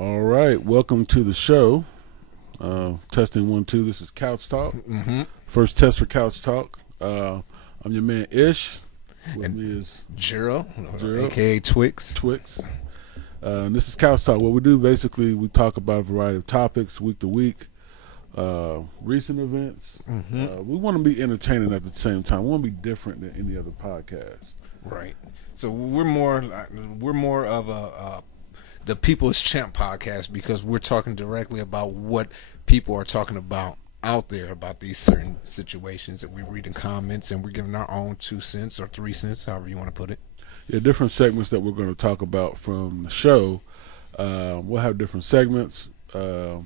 All right, welcome to the show. Testing 1 2. This is Couch Talk. First test for Couch Talk. I'm your man Ish. With me is Jerrold, Jerrold, aka Twix. And this is Couch Talk. What we do basically, we talk about a variety of topics week to week, recent events. We want to be entertaining at the same time. We want to be different than any other podcast. Right. So we're more of a the People's Champ podcast because we're talking directly about what people are talking about out there about these certain situations that we read in comments, and we're giving our own 2 cents or 3 cents, however you want to put it. Yeah, different segments that we're going to talk about from the show. We'll have different segments, but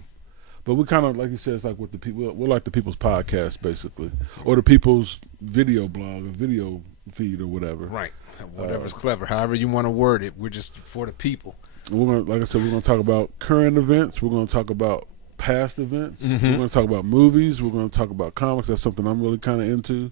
we kind of, like you said, it's like with the people. We're like the People's Podcast, basically, or the People's Video Blog or video feed or whatever. Right. Whatever's clever, however you want to word it. We're just for the people. We're gonna, like I said, we're going to talk about current events. We're going to talk about past events. We're going to talk about movies. We're going to talk about comics. That's something I'm really kind of into.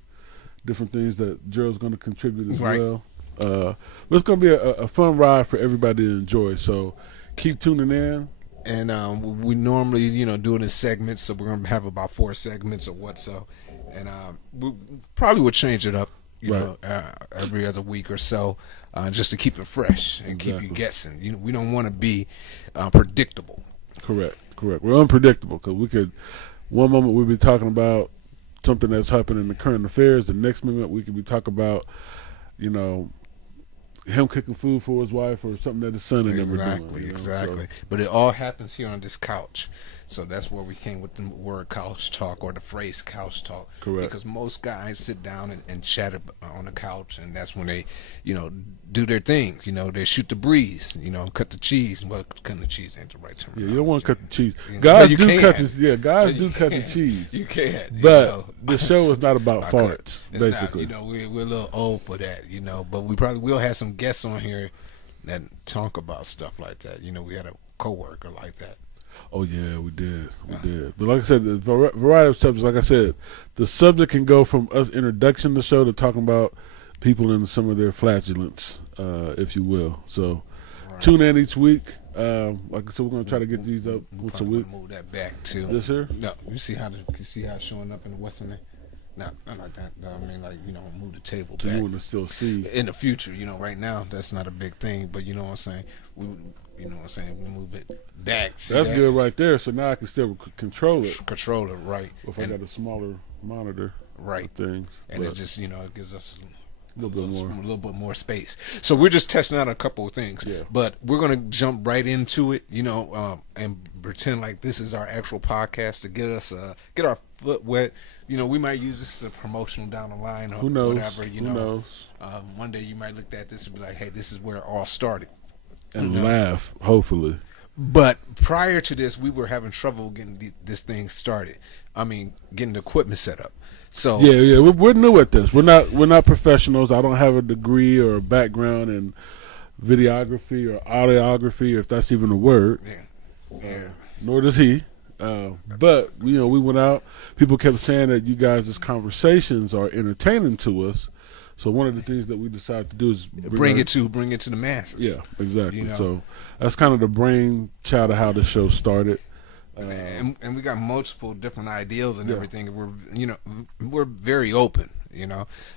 Different things that Gerald's going to contribute as well. But it's going to be a fun ride for everybody to enjoy. So keep tuning in. And we normally, do it in segments. So we're going to have about 4 segments or what so. And we probably would change it up, every other week or so, just to keep it fresh and keep you guessing. We don't want to be predictable. Correct. We're unpredictable because we could, one moment we'll be talking about something that's happening in the current affairs. The next moment we could be talking about, him cooking food for his wife or something that his son and them are doing. Exactly. But it all happens here on this couch. So that's where we came with the word couch talk or the phrase couch talk. Correct. Because most guys sit down and chat on the couch, and that's when they, do their things. They shoot the breeze, cut the cheese. Well, cutting the cheese ain't the right term. Yeah, you don't want to cut the cheese. Guys do cut the cheese. You can't. But the show is not about farts, basically. We're a little old for that, but we probably will have some guests on here that talk about stuff like that. We had a coworker like that. Oh yeah, we did. But like I said, the variety of subjects. Like I said, the subject can go from us introduction to the show to talking about people and some of their flatulence, if you will. So tune in each week. Like I said, we're gonna try to get these up once a week. Move that back too. This here? No, you see how it's showing up in the Western there? Not like that. I mean, move the table back. You want to still see in the future. Right now that's not a big thing, but you know what I'm saying. We move it back. That's good right there. So now I can still control it. Control it, right? If I got a smaller monitor, right? Things, and it just it gives us a little bit more space. So we're just testing out a couple of things. Yeah. But we're gonna jump right into it, and pretend like this is our actual podcast to get our foot wet. We might use this as a promotional down the line or who knows? Whatever. Who knows? One day you might look at this and be like, hey, this is where it all started. And laugh, hopefully. But prior to this, we were having trouble getting this thing started. I mean, getting the equipment set up. So yeah, we're new at this. We're not professionals. I don't have a degree or a background in videography or audiography, if that's even a word. Yeah. Nor does he. But we went out. People kept saying that you guys' conversations are entertaining to us. So one of the things that we decided to do is bring it to the masses. Yeah, exactly. So that's kind of the brainchild of how the show started. And we got multiple different ideas and everything. We're very open.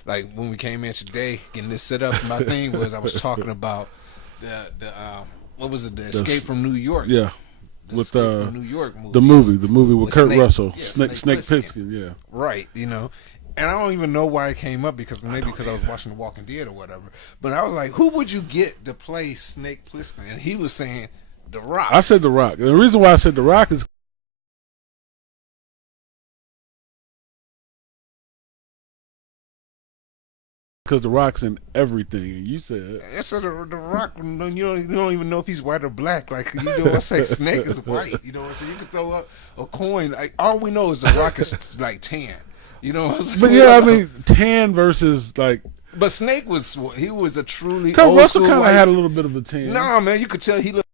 Like when we came in today, getting this set up. My thing was I was talking about the what was it? The Escape from New York. Yeah. With the New York movie. The movie with Kurt Russell, Snake Plieskin. Yeah. Right. And I don't even know why it came up because I was watching The Walking Dead or whatever. But I was like, who would you get to play Snake Plieskin? And he was saying The Rock. I said The Rock. And the reason why I said The Rock is because The Rock's in everything. And you said I said the Rock. You don't even know if he's white or black. Like I say, Snake is white. So you could throw up a coin. Like all we know is The Rock is like tan. But yeah, I mean, tan versus like. But Snake was a truly Kurt old Russell school kind of white. had a little bit of a tan. Nah, man, you could tell he looked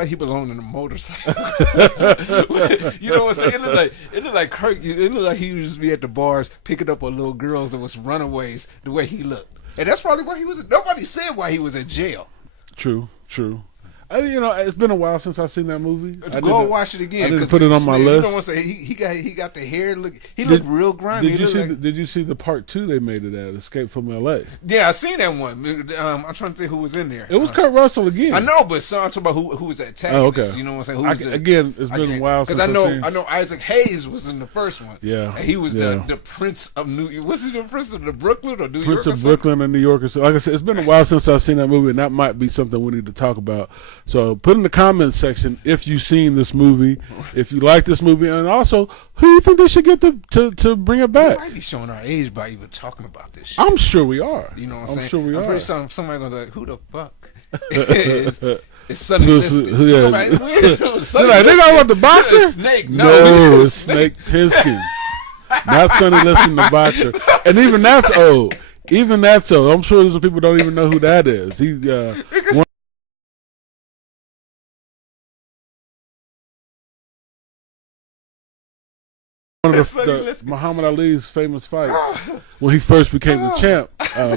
like he belonged in a motorcycle. You know what I'm saying? It looked like Kirk. It looked like he would just be at the bars picking up on little girls that was runaways. The way he looked, and that's probably why he was. Nobody said why he was in jail. True. It's been a while since I've seen that movie. Go watch it again. I didn't put it on my list. You don't want to say he got the hair. He looked real grimy. Did you see the part 2 they made it at Escape from L.A.? Yeah, I seen that one. I'm trying to think who was in there. It was Kurt Russell again. I know, but I'm talking about who was that antagonist. Oh, okay. You know what I'm saying? Again, it's been a while since because I know Isaac Hayes was in the first one. Yeah, and he was the Prince of New York. Was he the Prince of Brooklyn or New York? Prince of Brooklyn and New York. Like I said, it's been a while since I've seen that movie, and that might be something we need to talk about. So put in the comments section if you've seen this movie, if you like this movie, and also who you think they should get to bring it back. We might be showing our age by even talking about this shit. I'm sure we are. You know what I'm saying? Sure we are. I'm pretty sure somebody gonna be like, who the fuck? It's Sonny Liston. They don't want the boxer? Snake. No, it's Snake Plieskin. Not Sonny Liston, the boxer. And even that's old. I'm sure some people don't even know who that is. He one of the Muhammad Ali's famous fights when he first became the champ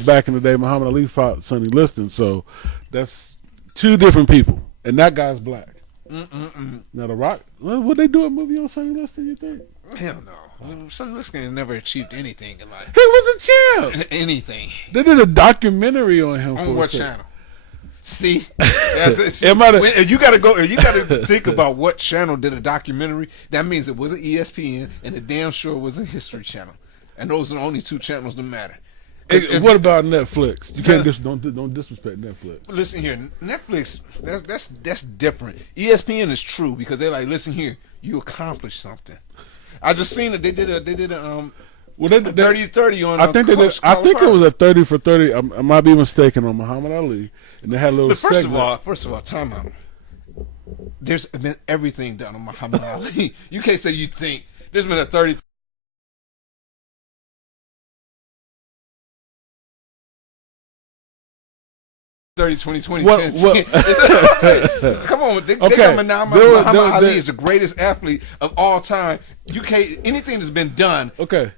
back in the day. Muhammad Ali fought Sonny Liston, so that's two different people, and that guy's black. Now The Rock, would they do a movie on Sonny Liston? You think? Hell no. Sonny Liston never achieved anything in life. He was a champ. Anything. They did a documentary on him. On what channel? See, if you gotta think about what channel did a documentary. That means it wasn't ESPN, and it damn sure was a History Channel, and those are the only two channels that matter. What about Netflix? You can't don't disrespect Netflix. Listen here, Netflix. That's different. ESPN is true because they're like, listen here, you accomplished something. I just seen that they did a 30-30 on. I think it was a 30 for 30. I might be mistaken on Muhammad Ali, and they had a little. But first of all, time out. There's been everything done on Muhammad Ali. You can't say you think there's been a 30. 2020. Come on, they coming now. Muhammad Ali is the greatest athlete of all time. You can't anything that's been done. Okay.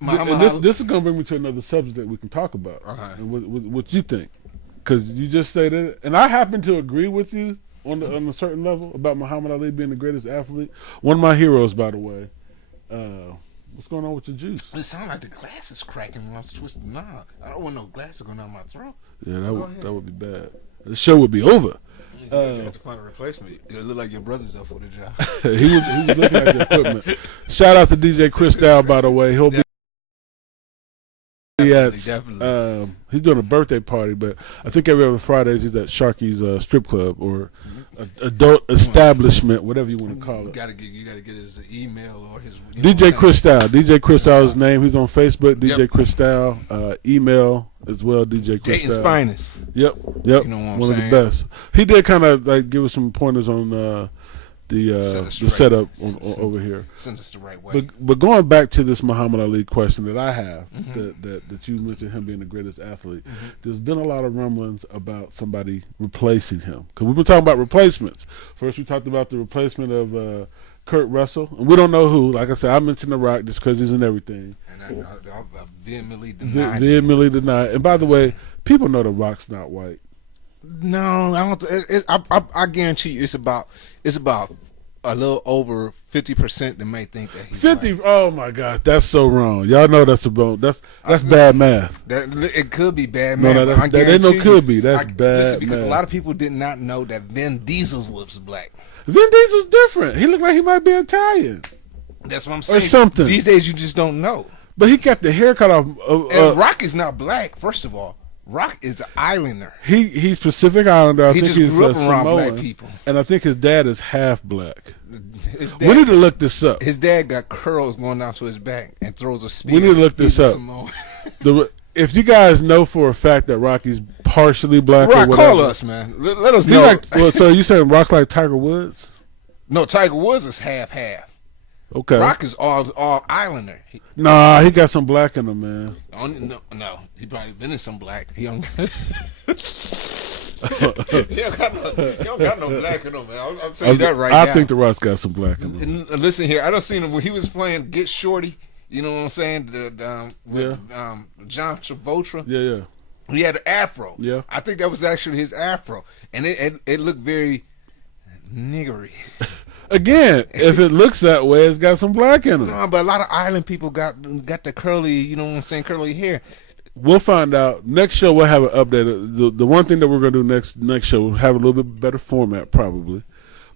This is going to bring me to another subject that we can talk about. And what you think. Because you just stated it. And I happen to agree with you on a certain level about Muhammad Ali being the greatest athlete. One of my heroes, by the way. What's going on with your juice? It sounds like the glass is cracking when I was twisting. Nah, I don't want no glass going down my throat. Yeah, that would be bad. The show would be over. You have to find a replacement. It look like your brother's up for the job. he was looking at the equipment. Shout out to DJ Cristal, by the way. He'll be definitely. He's doing a birthday party, but I think every other Fridays he's at Sharky's strip club or adult establishment, whatever you want to call it. You gotta get his email or his DJ Cristal. DJ Cristal's name. He's on Facebook. DJ Cristal. Email as well. DJ Cristal. Dayton's finest. Yep. You know what One of the best. He did kind of like give us some pointers on the setup over here. Send us the right way. But going back to this Muhammad Ali question that I have, that you mentioned him being the greatest athlete, there's been a lot of rumblings about somebody replacing him. Because we've been talking about replacements. First, we talked about the replacement of Kurt Russell, and we don't know who. Like I said, I mentioned The Rock just because he's in everything. And I vehemently deny. And by the way, people know The Rock's not white. No, I don't. I guarantee you, it's about a little over 50% that may think that he's 50. white. Oh my gosh, that's so wrong. Y'all know that's bad math. It could be bad math. No, that ain't no could be. That's bad. Listen, because math. a lot of people did not know that Vin Diesel's was black. Vin Diesel's different. He looked like he might be Italian. That's what I'm saying. Or something. These days, you just don't know. But he got the haircut off. And Rock is not black. First of all. Rock is an islander. He's Pacific Islander. I think just he's grew up around Samoan, black people. And I think his dad is half black. We need to look this up. His dad got curls going down to his back and throws a spear. We need to look this up. If you guys know for a fact that Rocky's partially black, Rock, or whatever, call us, man. Let us know. So you saying Rock's like Tiger Woods? No, Tiger Woods is half. Okay. Rock is all islander. Nah, he got some black in him, man. No, he probably been in some black. He don't. He don't got no black in him, man. I'm telling you that right now. I think The Rock's got some black in him. And listen here, I done seen him when he was playing Get Shorty. You know what I'm saying? With John Travolta. Yeah. He had an afro. Yeah. I think that was actually his afro, and it looked very niggery. Again, if it looks that way, it's got some black in it. No, but a lot of island people got the curly, you know what I'm saying, curly hair. We'll find out. Next show, we'll have an update. The one thing that we're going to do next show, we'll have a little bit better format probably.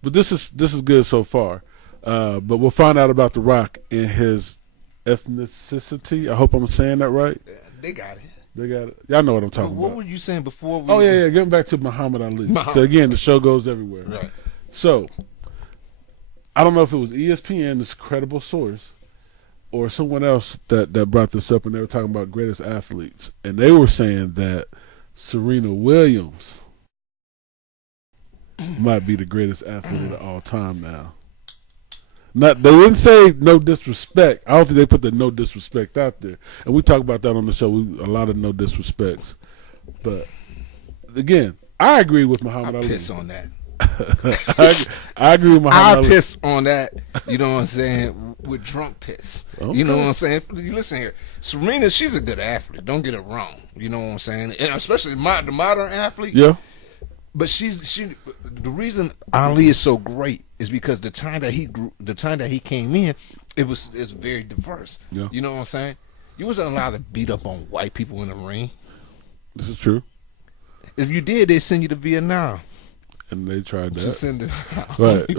But this is good so far. But we'll find out about The Rock and his ethnicity. I hope I'm saying that right. They got it. They got it. Y'all know what I'm talking about. What were you saying before? Getting back to Muhammad Ali. So again, the show goes everywhere. Right. So I don't know if it was ESPN, this credible source, or someone else that brought this up, and they were talking about greatest athletes, and they were saying that Serena Williams might be the greatest athlete of all time now. They didn't say no disrespect. I don't think they put the no disrespect out there, and we talk about that on the show. A lot of no disrespects, but again, I agree with Muhammad Ali. I piss on that. I agree with Muhammad Ali. I piss on that. You know what I'm saying? With drunk piss. Okay. You know what I'm saying? Listen here, Serena, she's a good athlete. Don't get it wrong. You know what I'm saying? And especially the modern athlete. Yeah. But the reason Ali is so great is because the time that he came in, it's very diverse. Yeah. You know what I'm saying? You wasn't allowed to beat up on white people in the ring. This is true. If you did, they'd send you to Vietnam. And they tried that. To send it. Right. They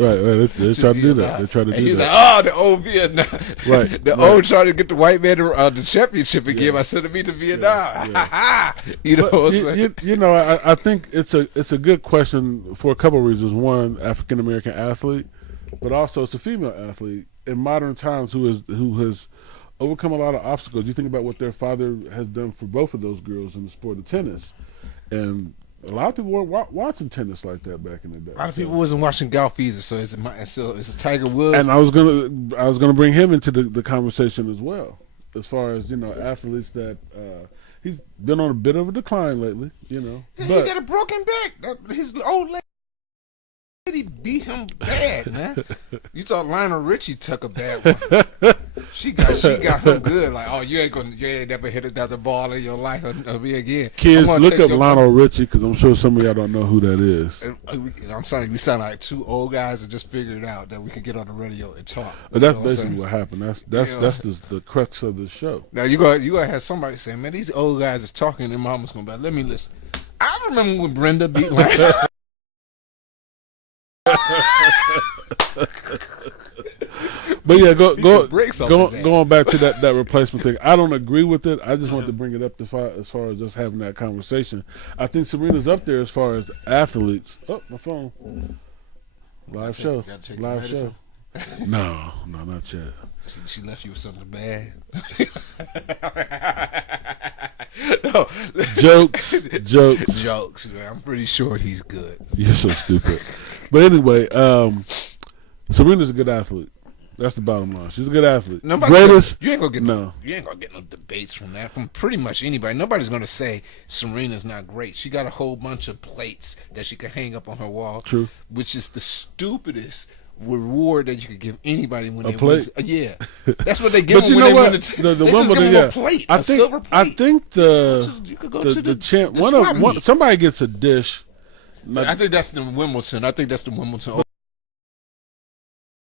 tried to do that. They tried to do He's that. like, the old Vietnam. Right. The old tried to get the white man the championship again by sending me to Vietnam. Yeah. You know what I'm saying? You know, I think it's a good question for a couple of reasons. One, African American athlete, but also it's a female athlete in modern times who has overcome a lot of obstacles. You think about what their father has done for both of those girls in the sport of tennis, and a lot of people weren't watching tennis like that back in the day. A lot of people wasn't watching golf either, so it's a Tiger Woods. And I was gonna bring him into the conversation as well, as far as athletes that he's been on a bit of a decline lately. Yeah, but he got a broken back. His old lady beat him bad, man. You thought Lionel Richie took a bad one. She got him good. Like, oh, you ain't never hit another ball in your life or me again. Kids, look up Lionel Richie, because I'm sure some of y'all don't know who that is. I'm sorry, we sound like two old guys that just figured out that we could get on the radio and talk. But that's basically what happened. That's the crux of the show. Now you gonna have somebody saying, man, these old guys is talking, and mama's gonna be like, let me listen. I remember when Brenda beat Lionel. But yeah, going back to that replacement thing. I don't agree with it. I just want to bring it up as far as just having that conversation. I think Serena's up there as far as athletes. Oh, my phone. Live show. No, not yet. She left you with something bad. No. Jokes. Man. I'm pretty sure he's good. You're so stupid. But anyway, Serena's a good athlete. That's the bottom line. She's a good athlete. You ain't gonna get no debates from that from pretty much anybody. Nobody's gonna say Serena's not great. She got a whole bunch of plates that she can hang up on her wall. True. Which is the stupidest reward that you could give anybody when they plate. win. Yeah, that's what they give them when they win the Wimbledon. A plate, a silver plate. I think the champ. Somebody gets a dish. I think that's the Wimbledon.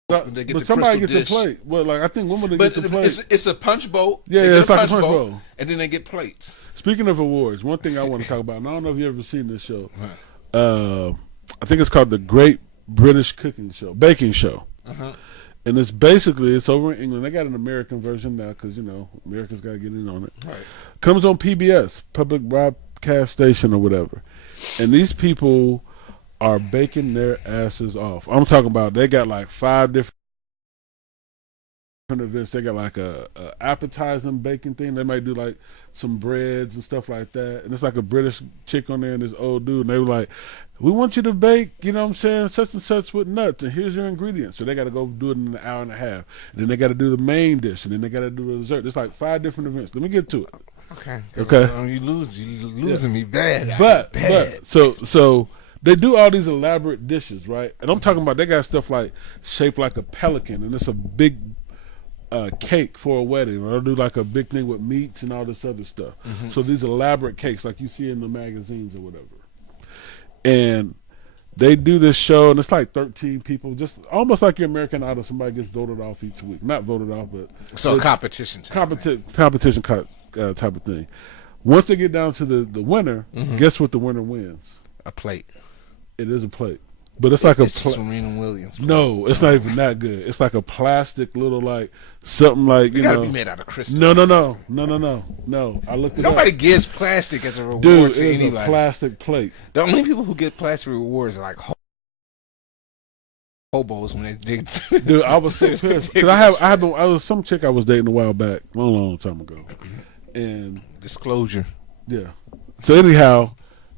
But somebody gets a plate. Well, I think Wimbledon gets a plate. It's a punch bowl. Yeah, it's like a punch bowl. And then they get plates. Speaking of awards, one thing I want to talk about, and I don't know if you've ever seen this show. I think it's called the Great British Baking Show. And it's over in England. They got an American version now because, Americans got to get in on it. Right. Comes on PBS, Public Broadcast Station or whatever. And these people are baking their asses off. I'm talking about they got like 5 different events. They got like a appetizing baking thing. They might do like some breads and stuff like that. And it's like a British chick on there and this old dude. And they were like, we want you to bake, such and such with nuts. And here's your ingredients. So they got to go do it in an hour and a half. And then they got to do the main dish. And then they got to do the dessert. It's like 5 different events. Let me get to it. Okay. Okay. You losing me bad. But so they do all these elaborate dishes, right? And I'm talking about they got stuff like shaped like a pelican, and it's a big cake for a wedding. Or they'll do like a big thing with meats and all this other stuff. So these elaborate cakes, like you see in the magazines or whatever. And they do this show, and it's like 13 people, just almost like your American Idol. Somebody gets voted off each week. Not voted off, but so a competition type type of thing. Once they get down to the winner, guess what the winner wins? A plate. It is a plate, but it's like a Serena Williams plate. No, it's not even that good. It's like a plastic little like something like you gotta be made out of crystal. No. I looked it Nobody up. gives plastic as a reward Dude, to anybody. It's a plastic plate. The only people who get plastic rewards are like hobos when they dig. Dude, I was so pissed because I was some chick I was dating a while back, long time ago, and disclosure. Yeah. So anyhow,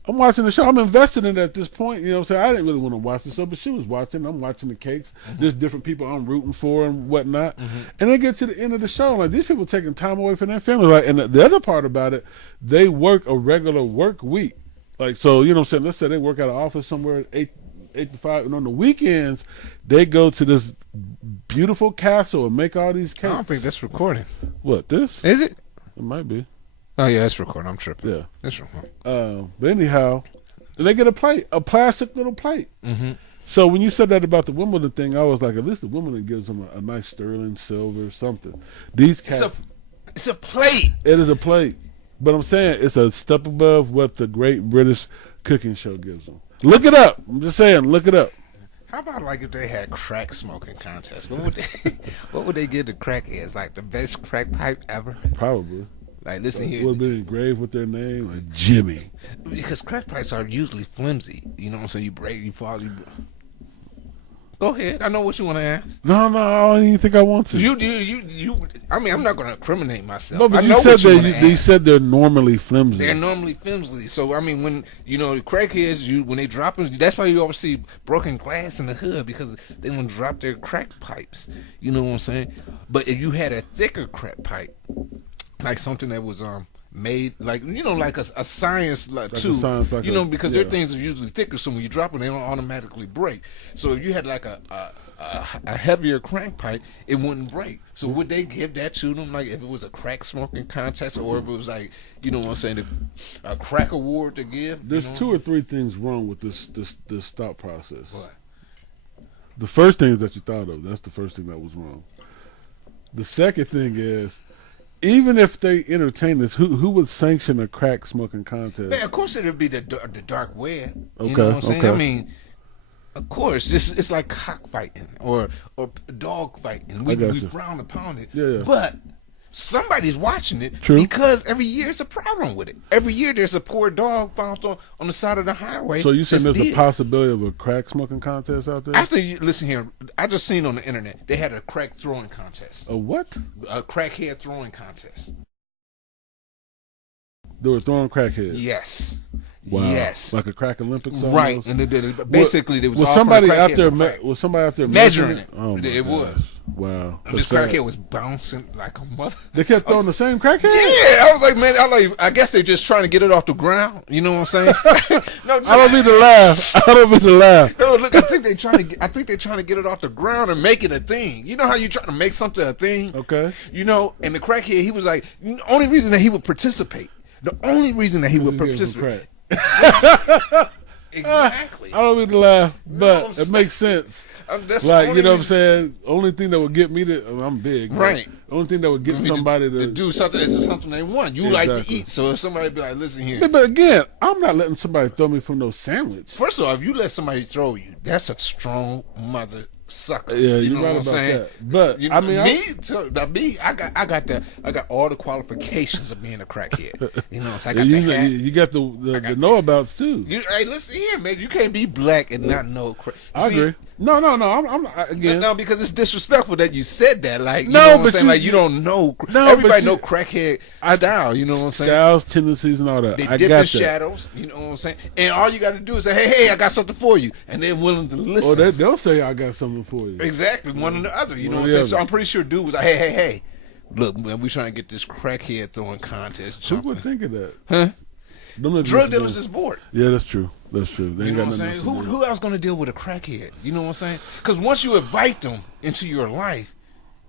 I'm watching the show. I'm invested in it at this point. You know what I'm saying? I didn't really want to watch the show, but she was watching. I'm watching the cakes. There's different people I'm rooting for and whatnot. And they get to the end of the show, like, these people taking time away from their family. Like, and the other part about it, they work a regular work week. Like, so, you know what I'm saying? Let's say they work at an office somewhere 8 to 5. And on the weekends, they go to this beautiful castle and make all these cakes. I don't think that's recording. What, this? Is it? It might be. Oh, yeah, it's recording. I'm tripping. Yeah. It's recording. But anyhow, they get a plastic little plate. So when you said that about the Wimbledon thing, I was like, at least the Wimbledon gives them a nice sterling silver or something. These cats, it's a plate. It is a plate. But I'm saying it's a step above what the Great British Cooking Show gives them. Look it up. I'm just saying, look it up. How about like if they had crack smoking contests? What would they give the crackheads? Like the best crack pipe ever? Probably. Like, listen here. Would have been engraved with their name, like Jimmy. Because crack pipes are usually flimsy. You know what I'm saying? You break, you fall, you. Go ahead. I know what you want to ask. No, I don't even think I want to. You. I mean, I'm not going to incriminate myself. No, but I know you said they're normally flimsy. They're normally flimsy. So I mean, when the crackheads, when they drop them, that's why you always see broken glass in the hood because they want to drop their crack pipes. You know what I'm saying? But if you had a thicker crack pipe, like something that was made like like a science like tube, because their things are usually thicker, so when you drop them, they don't automatically break. So if you had like a heavier crack pipe, it wouldn't break. So would they give that to them, like if it was a crack smoking contest, or if it was like what I'm saying, a crack award to give? There's 2 or 3 things wrong with this thought process. What? The first thing is that you thought of. That's the first thing that was wrong. The second thing is, even if they entertain this, who would sanction a crack smoking contest? Man, of course it would be the dark web. Okay, you know what I'm saying? okay. I mean, of course, it's like cockfighting or dog fighting. We frown upon it. Yeah. But somebody's watching it. True. Because every year it's a problem with it. Every year there's a poor dog found on the side of the highway. So you saying there's a possibility of a crack smoking contest out there? Listen here, I just seen on the internet they had a crack throwing contest. A what? A crackhead throwing contest. They were throwing crackheads. Yes. Wow. Yes. Like a crack Olympics almost? Right. And they did it. Basically, there was somebody out there. Was somebody out there measuring it? Oh, it was. Wow. And this crackhead was bouncing like a mother. They kept throwing the same crackhead? Yeah. I was like, man, I guess they're just trying to get it off the ground. You know what I'm saying? No, I don't mean to laugh. No, look, I think they're trying to get it off the ground and make it a thing. You know how you trying to make something a thing? Okay. And the crackhead, he was like, the only reason that he would participate. Exactly. I don't mean to laugh, but it makes sense. Like, you know what I'm saying? Only thing that would get me to, I'm big. Right. The only thing that would get somebody to do something is something they want. You like to eat. So if somebody be like, listen here. But again, I'm not letting somebody throw me from no sandwich. First of all, if you let somebody throw you, that's a strong mother sucker. Yeah, you know right what I'm saying? That. But I mean, I got all the qualifications of being a crackhead. You know, so I got you got the know-abouts too. Hey, listen here, man. You can't be black and not know crack. I agree. No. I'm again. No, because it's disrespectful that you said that. Like, you know what I'm saying? Like, you don't know. Everybody know crackhead style. You know what I'm saying? Styles, tendencies, and all that. They dip in shadows. You know what I'm saying? And all you got to do is say, hey, I got something for you, and they're willing to listen. Or they'll say, I got something for you. Exactly, one or the other. You know what I'm saying? So I'm pretty sure dude was like, hey, Look, man, we trying to get this crackhead throwing contest. Who would think of that? Huh? Them Drug dealers is bored. Yeah, that's true. That's true. They You ain't know got what I'm nothing saying? else to do. Who else gonna deal with a crackhead? You know what I'm saying? Because once you invite them into your life,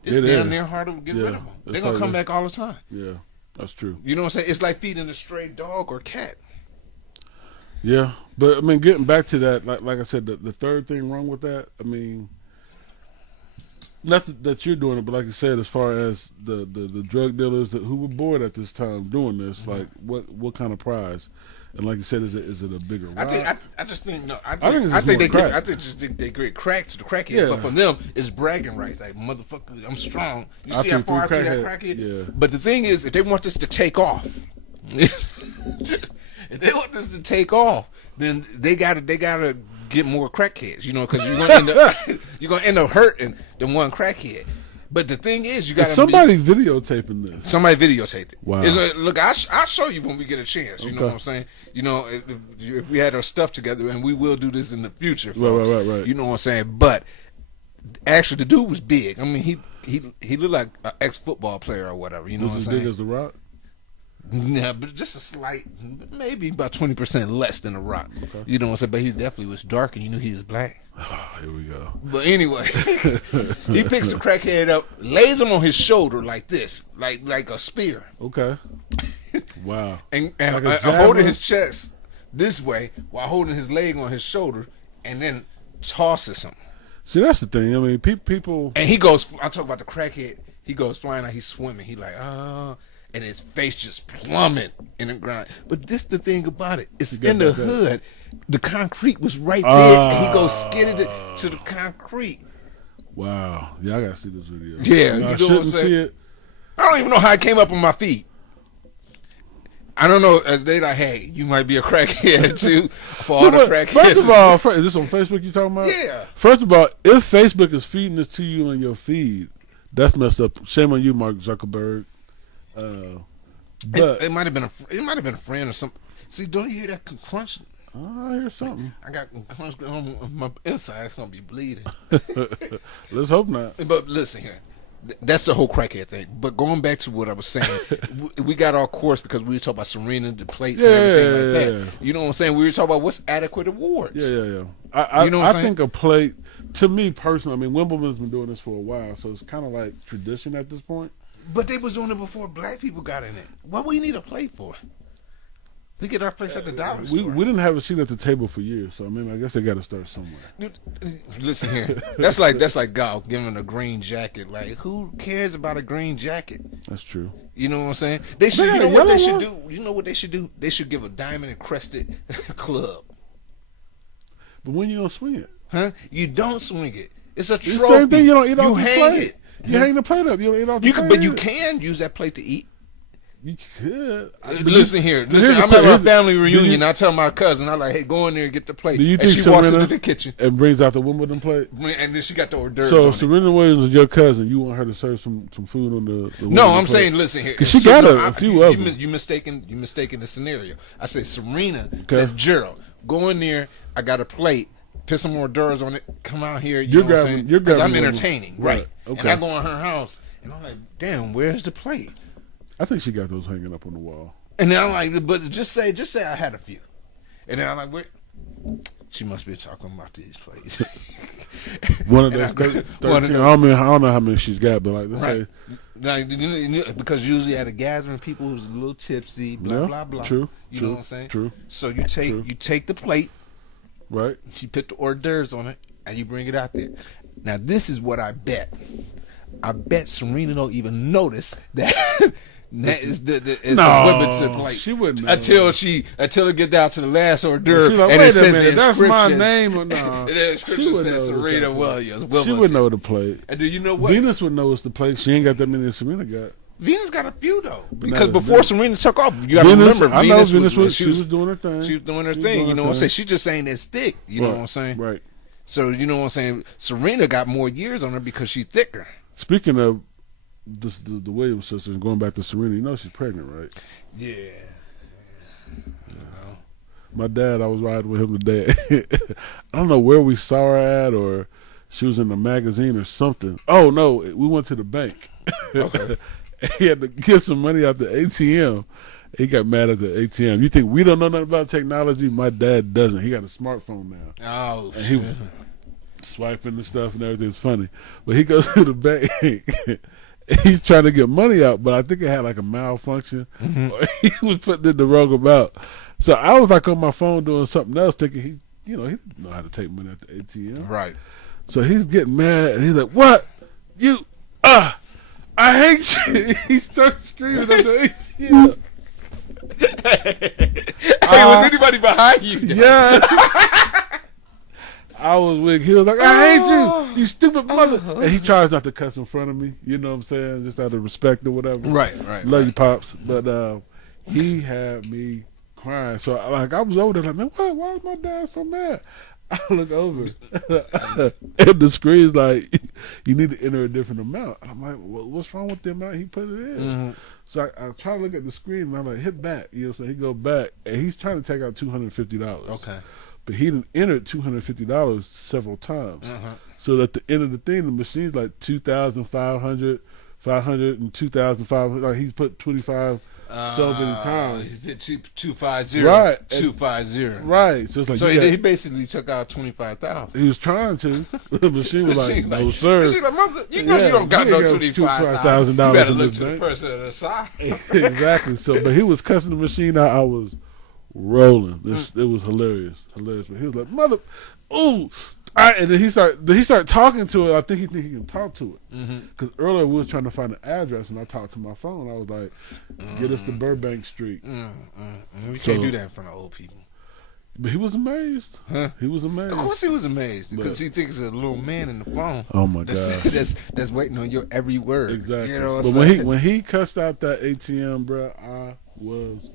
it's damn near hard to get rid of them. They're gonna come back all the time. Yeah, that's true. You know what I'm saying? It's like feeding a stray dog or cat. Yeah, but I mean, getting back to that, like I said, the third thing wrong with that, I mean, not that you're doing it, but like I said, as far as the drug dealers who were bored at this time doing this, like what kind of prize? And like you said, is it a bigger rock? I just think no. I think they get crack to the crackhead, but for them it's bragging rights. Like motherfucker, I'm strong. You see how far I threw that crackhead? Yeah. But the thing is, if they want this to take off, if they want this to take off, then they gotta get more crackheads. You know, because you're gonna end up hurting the one crackhead. But the thing is, you got somebody videotaping this. Somebody videotaped it. Wow. Look, I'll show you when we get a chance. You know what I'm saying? You know, if we had our stuff together, and we will do this in the future, folks. Right. You know what I'm saying? But actually, the dude was big. I mean, he looked like an ex-football player or whatever. You know what I'm saying? As big as The Rock? Yeah, but just a slight, maybe about 20% less than The Rock. Okay. You know what I'm saying? But he definitely was dark, and you knew he was black. Oh, here we go. But anyway, he picks the crackhead up, lays him on his shoulder like this, like a spear. Okay. Wow. and like holding his chest this way while holding his leg on his shoulder, and then tosses him. See, that's the thing. I mean, people. And he goes. I talk about the crackhead. He goes flying out. He's swimming. He like and his face just plummet in the ground. But this the thing about it. It's in the hood. The concrete was right there. And he goes skidded it to the concrete. Wow. Yeah, I gotta see this video. Yeah, you know what I'm saying? See it. I don't even know how it came up on my feed. I don't know. They like, hey, you might be a crackhead too. For all the crackheads. First of all, is this on Facebook you talking about? Yeah. First of all, if Facebook is feeding this to you on your feed, that's messed up. Shame on you, Mark Zuckerberg. But it might have been a friend or something. See, don't you hear that crunch? Oh, I hear something. I got crunch on my inside. It's gonna be bleeding. Let's hope not. But listen here, that's the whole crackhead thing. But going back to what I was saying, we got our course because we were talking about Serena, the plates, and everything like that. You know what I'm saying? We were talking about what's adequate awards. Yeah. I you know what I'm I think a plate, to me personally, I mean, Wimbledon's been doing this for a while, so it's kind of like tradition at this point. But they was doing it before black people got in it. What we need a plate for? We get our place at the dollar store. We didn't have a seat at the table for years, so I mean, I guess they got to start somewhere. Listen here, that's like God giving a green jacket. Like, who cares about a green jacket? That's true. You know what I'm saying? They should. You know what they should do? You know what they should do? They should give a diamond encrusted club. But when you gonna swing it? Huh? You don't swing it. It's a trophy. Same thing. You don't eat off the hang plate. it. You hang the plate up. You don't eat off the plate. But you can use that plate to eat. You could. Listen here. Listen, I'm at my family reunion. I tell my cousin, I like, hey, go in there and get the plate. And she walks into the kitchen and brings out the Wimbledon plate. And then she got the hors d'oeuvres. So on Serena Williams is your cousin. You want her to serve some food on the no, I'm plate. Saying, listen here. She got a few of them. You mistaken the scenario. I said Serena says Jerrold, go in there. I got a plate. Put some hors d'oeuvres on it. Come out here. You know what I'm saying? Because I'm entertaining, right? Okay. And I go in her house, and I'm like, damn, where's the plate? I think she got those hanging up on the wall. And then I'm like, but just say I had a few. And then I'm like, wait, she must be talking about these plates. One of those 13. I don't know how many she's got, but like, let's say. Like, because usually at a gathering, people who's a little tipsy, blah blah blah. True. You know what I'm saying? True. So you take the plate. Right. She put the hors d'oeuvres on it, and you bring it out there. Now, this is what I bet. I bet Serena don't even notice that that is it's a Wimbledon plate. She wouldn't know. Until it get down to the last hors d'oeuvre, like, and it says the that's my inscription. name. Or no. The inscription says Serena Williams. She would know the plate. And do you know what? Venus would know it's the plate. She ain't got that many as Serena got. Venus got a few though, because before Serena took off, you got to remember Venus was doing her thing. She was doing her thing. You know what I'm saying? She just ain't as thick. You know what I'm saying? Right. So you know what I'm saying? Serena got more years on her because she's thicker. Speaking of the Williams sisters, going back to Serena, you know she's pregnant, right? Yeah. My dad, I was riding with him today. I don't know where we saw her at, or she was in a magazine or something. Oh no, we went to the bank. Okay. He had to get some money out the ATM. He got mad at the ATM. You think we don't know nothing about technology? My dad doesn't. He got a smartphone now. Oh, and he was swiping the stuff and everything. It's funny. But he goes to the bank. He's trying to get money out, but I think it had like a malfunction. Or he was putting in the wrong amount. So I was like on my phone doing something else, thinking he didn't know how to take money at the ATM. Right. So he's getting mad, and he's like, "What? You? I hate you!" He starts screaming at the ATM. Hey, was anybody behind you? Yeah. I was weak. He was like, "I hate you, you stupid mother!" And he tries not to cuss in front of me. You know what I'm saying? Just out of respect or whatever. Right. Love you, pops. But he had me crying. So I was over there like, man, why is my dad so mad? I look over and the screen's like, you need to enter a different amount. I'm like, well, what's wrong with the amount he put it in? So I try to look at the screen and I'm like, hit back. You know, so he go back and he's trying to take out $250. Okay. But he done entered $250 several times. So at the end of the thing, the machine's like 2,500, 500, and 2,500. Like he's put 25 so many times. 250. Right. 250. Right. So it's like, so he basically took out 25,000. He was trying to. The machine was like, no, sir. Machine like, mother, you know you don't got no $25,000. You better look to the person on the side. Exactly. So, but he was cussing the machine out. I was rolling. It was hilarious. But he was like, mother, ooh. And then he started talking to it. I think he can talk to it. Because earlier we was trying to find an address, and I talked to my phone. I was like, "Get us to Burbank Street." We can't do that in front of old people. But he was amazed. He was amazed. Of course, he was amazed because he thinks it's a little man in the phone. Oh my god, that's waiting on your every word. Exactly. You know what but I'm saying? when he cussed out that ATM, bro, I was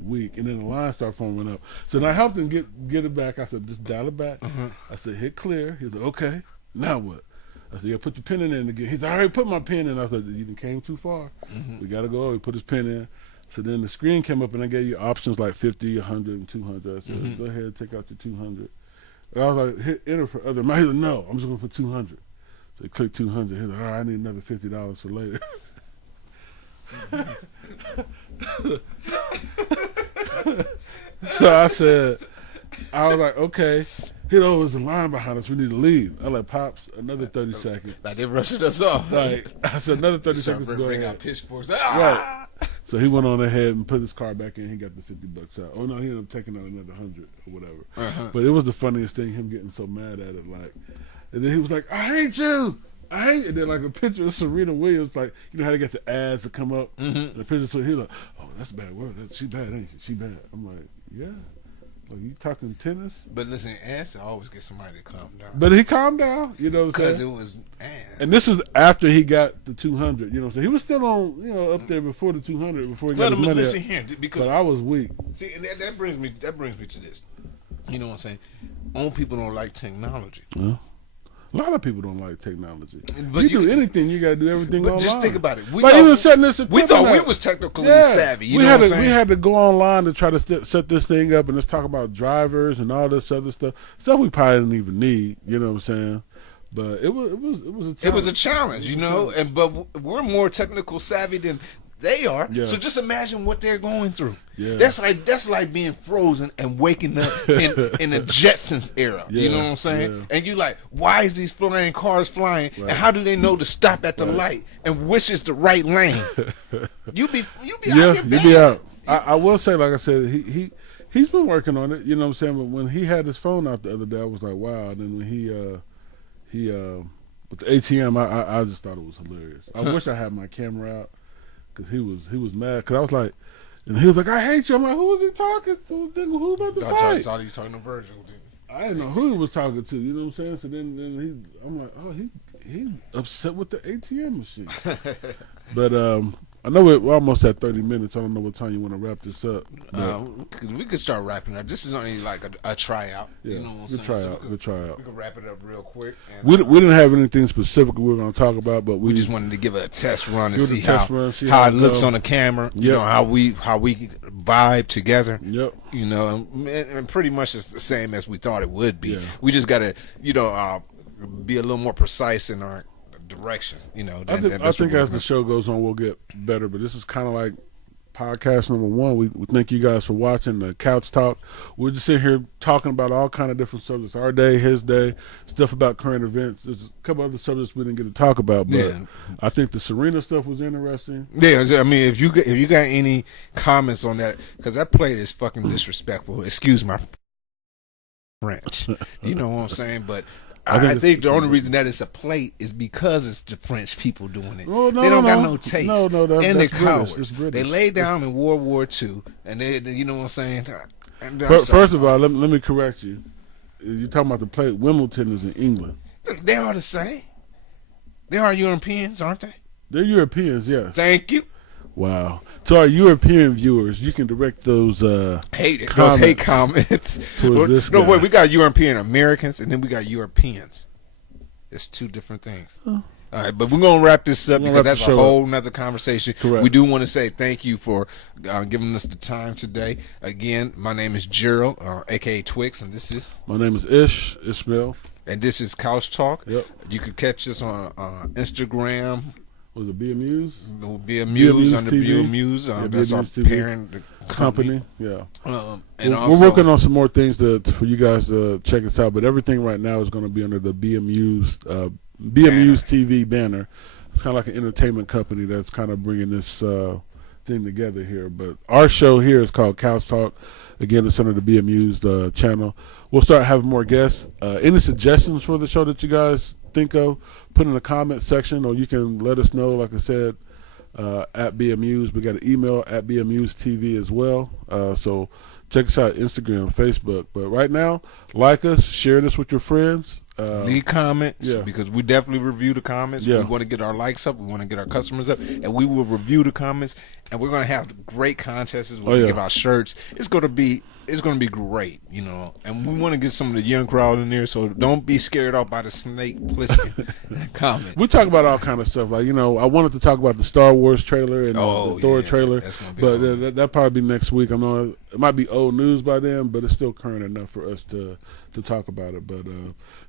weak, and then the line started forming up. So then I helped him get it back. I said, just dial it back. I said, hit clear. He was like, okay, now what? I said, yeah, put the pin in again. He said, I already put my pin in. I said, you came too far. We got to go. He put his pin in. So then the screen came up, and I gave you options like 50, 100, and 200. I said, go ahead, take out your 200. And I was like, hit enter for other. He was like, no, I'm just going to put 200. So he clicked 200. He was like, all right, I need another $50 for later. So I was like, okay. There's a line behind us. We need to leave. I like, Pops, another 30 seconds. Like they rushing us off. Like I said, another 30 seconds. Bring out pitchforks. Right. So he went on ahead and put his car back in. He got the $50 out. Oh no, he ended up taking out another 100 or whatever. But it was the funniest thing, him getting so mad at it. Like, and then he was like, I hate you. And then like a picture of Serena Williams, like, you know how they get the ads to come up? And the picture, so he was like, oh, that's a bad word. She bad, ain't she? She bad. I'm like, yeah. Like, you talking tennis? But listen, ads always get somebody to calm down. But he calmed down, you know what I'm saying? Because it was, man. And this was after he got the 200, you know what I'm saying? He was still on, up there before the 200, before he got his money. Listen here, because but I was weak. See, and that brings me to this. You know what I'm saying? Old people don't like technology. Yeah. A lot of people don't like technology. But you do anything, you got to do everything online. But just think about it. We thought we was technically savvy. You know what I'm saying? We had to go online to try to set this thing up and let's talk about drivers and all this other stuff. Stuff we probably didn't even need. You know what I'm saying? But it was a challenge. It was a challenge, you know. But we're more technical savvy than they are. Yeah. So just imagine what they're going through. Yeah. That's like being frozen and waking up in the Jetsons era. Yeah. You know what I'm saying? Yeah. And you like, why is these flying cars flying? Right. And how do they know to stop at the light and which is the right lane? you be out. I will say, like I said, he's been working on it. You know what I'm saying? But when he had his phone out the other day, I was like, wow. And then when he with the ATM, I just thought it was hilarious. I wish I had my camera out. Cause he was mad. Cause I was like, and he was like, I hate you. I'm like, who was he talking to? Who about to fight? I thought he was talking to Virgil. I didn't know who he was talking to. You know what I'm saying? So then I'm like, oh, he upset with the ATM machine. But I know we're almost at 30 minutes. I don't know what time you want to wrap this up. We could start wrapping up. This is only like a tryout. Yeah, you know what I'm saying? We'll try out. We can wrap it up real quick. And, we didn't have anything specific we were going to talk about, but we just wanted to give it a test run and see how it looks on the camera. Yep. You know, how we vibe together. Yep. You know, and pretty much it's the same as we thought it would be. Yeah. We just got to, be a little more precise in our direction. You know, I think as the show goes on, we'll get better. But this is kind of like podcast number one. We thank you guys for watching the Couch Talk. We're just sitting here talking about all kind of different subjects. Our day, his day, stuff about current events. There's a couple other subjects we didn't get to talk about, but I think the Serena stuff was interesting. Yeah, I mean, if you got any comments on that, because that play is fucking disrespectful. Excuse my French. You know what I'm saying? But I think the only reason that it's a plate is because it's the French people doing it. Oh, no, they don't no. got no taste. And they're cowards. They laid down in World War II, and they, you know what I'm saying? First of all, let me correct you. You're talking about the plate. Wimbledon is in England. They are the same. They are Europeans, aren't they? They're Europeans, yes. Thank you. Wow. To our European viewers, you can direct those hate comments. No, wait, we got European Americans and then we got Europeans. It's two different things. Oh. All right, but we're going to wrap this up because that's a whole nother conversation. Correct. We do want to say thank you for giving us the time today. Again, my name is Jerrold, a.k.a. Twix, and this is... My name is Ishmael. And this is Couch Talk. Yep. You can catch us on Instagram. Was it Beamuse? Beamuse under Beamuse. That's our parent company. Yeah. And we're working on some more things for you guys to check us out. But everything right now is going to be under the Beamuse TV banner. It's kind of like an entertainment company that's kind of bringing this thing together here. But our show here is called Couch Talk. Again, it's under the Beamuse channel. We'll start having more guests. Any suggestions for the show that you guys think of, put in the comment section, or you can let us know, like I said, at Beamuse. We got an email at BeamuseTV as well. So check us out, Instagram, Facebook. But right now, like us, share this with your friends. Leave comments, because we definitely review the comments. We want to get our likes up, we want to get our customers up, and we will review the comments. And we're going to have great contests. We're going to give out shirts. It's going to be great, you know. And we want to get some of the young crowd in there, so don't be scared off by the Snake Plieskin comment. We talk about all kind of stuff. Like, you know, I wanted to talk about the Star Wars trailer and the Thor trailer, but that'll probably be next week. I know it might be old news by then, but it's still current enough for us to talk about it. But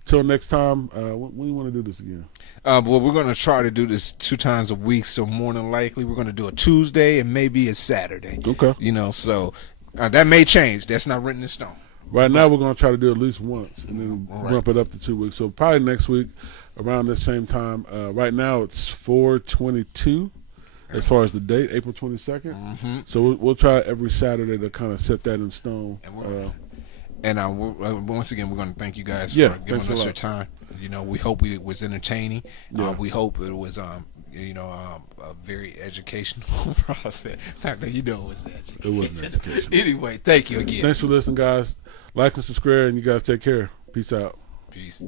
till next time, when do you want to do this again? Well, we're going to try to do this 2 times a week, so more than likely we're going to do a Tuesday and maybe a Saturday. Okay. You know, so that may change. That's not written in stone. Right now, we're going to try to do at least once and then bump it up to 2 weeks. So probably next week around this same time. Right now, it's 4/22 as far as the date, April 22nd. So we'll try every Saturday to kind of set that in stone. And once again, we're going to thank you guys for giving us your time. You know, we hope it was entertaining. We hope it was, a very educational process. Not that you know it was educational. It wasn't educational. Anyway, thank you again. Thanks for listening, guys. Like and subscribe, and you guys take care. Peace out. Peace.